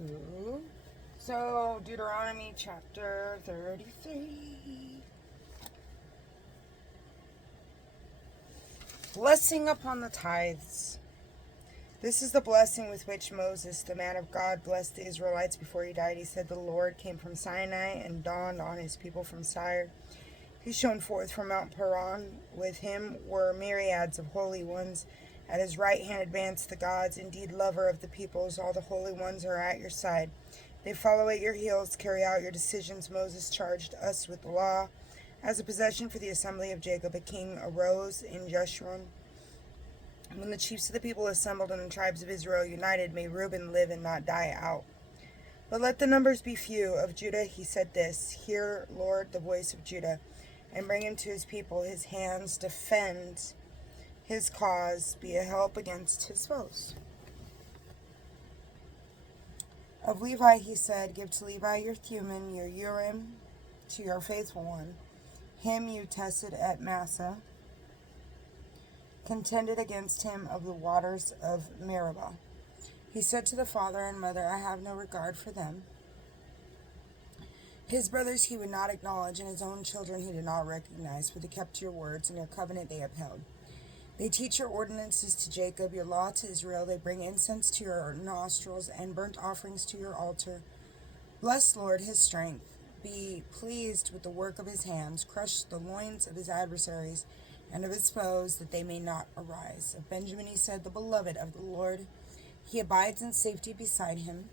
Cool. So, Deuteronomy Chapter 33. Blessing upon the tithes. This is the blessing with which Moses, the man of God, blessed the Israelites before he died. He said, "The Lord came from Sinai and dawned on his people from Seir. He shone forth from Mount Paran. With him were myriads of holy ones. At his right hand advanced the gods. Indeed, lover of the peoples, all the holy ones are at your side. They follow at your heels, carry out your decisions. Moses charged us with the law. As a possession for the assembly of Jacob, a king arose in Jeshurun. When the chiefs of the people assembled and the tribes of Israel united, may Reuben live and not die out. But let the numbers be few. Of Judah he said this, Hear, Lord, the voice of Judah, and bring him to his people. His hands defend his cause, be a help against his foes. Of Levi he said, Give to Levi your Thummim, your Urim, to your faithful one. Him you tested at Massa, contended against him of the waters of Meribah. He said to the father and mother, I have no regard for them. His brothers he would not acknowledge, and his own children he did not recognize, for they kept your words, and your covenant they upheld. They teach your ordinances to Jacob, your law to Israel. They bring incense to your nostrils, and burnt offerings to your altar. Bless, Lord, his strength. Be pleased with the work of his hands. Crush the loins of his adversaries and of his foes, that they may not arise. Of Benjamin he said, The beloved of the Lord. He abides in safety beside him.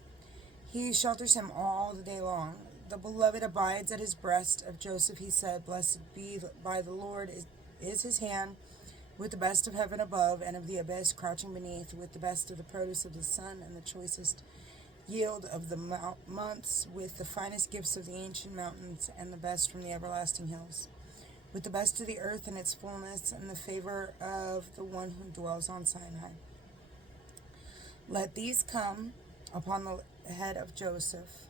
He shelters him all the day long. The beloved abides at his breast. Of Joseph he said, Blessed be by the Lord is his hand, with the best of heaven above, and of the abyss crouching beneath, with the best of the produce of the sun, and the choicest yield of the months, with the finest gifts of the ancient mountains, and the best from the everlasting hills, with the best of the earth and its fullness, and the favor of the one who dwells on Sinai. Let these come upon the head of Joseph,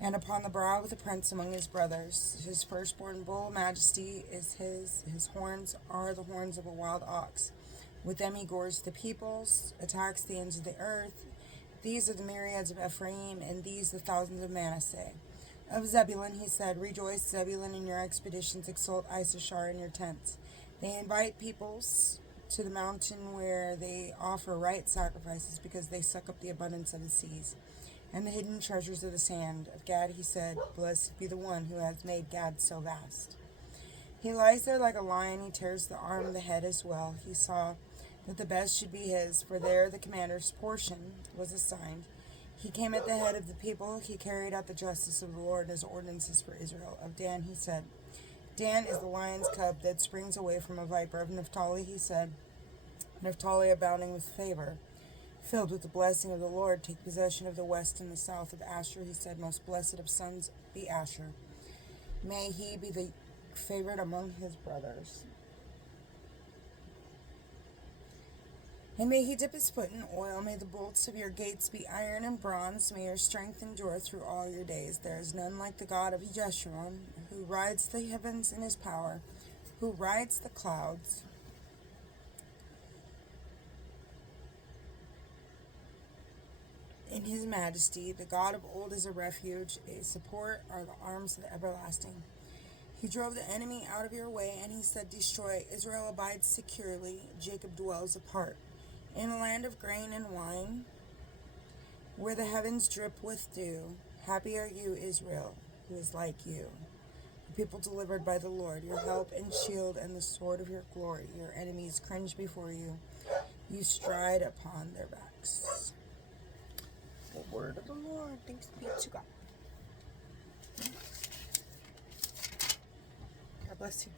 and upon the brow of the prince among his brothers. His firstborn bull majesty is his horns are the horns of a wild ox. With them he gores the peoples, attacks the ends of the earth. These are the myriads of Ephraim, and these the thousands of Manasseh. Of Zebulun he said, Rejoice, Zebulun, in your expeditions, exult, Issachar, in your tents. They invite peoples to the mountain where they offer right sacrifices, because they suck up the abundance of the seas and the hidden treasures of the sand. Of Gad he said, Blessed be the one who has made Gad so vast. He lies there like a lion, he tears the arm, the head as well. He saw that the best should be his, for there the commander's portion was assigned. He came at the head of the people, he carried out the justice of the Lord and his ordinances for Israel. Of Dan he said, Dan is the lion's cub that springs away from a viper. Of Naphtali he said, Naphtali abounding with favor, filled with the blessing of the Lord, take possession of the west and the south. Of Asher he said, Most blessed of sons be Asher. May he be the favorite among his brothers. And may he dip his foot in oil. May the bolts of your gates be iron and bronze. May your strength endure through all your days. There is none like the God of Jeshurun, who rides the heavens in his power, who rides the clouds. In his majesty, the God of old is a refuge, a support are the arms of the everlasting. He drove the enemy out of your way, and he said, Destroy. Israel abides securely, Jacob dwells apart. In a land of grain and wine, where the heavens drip with dew, happy are you, Israel, who is like you. The people delivered by the Lord, your help and shield and the sword of your glory. Your enemies cringe before you. You stride upon their backs. The word of the Lord. Thanks be to God. God bless you.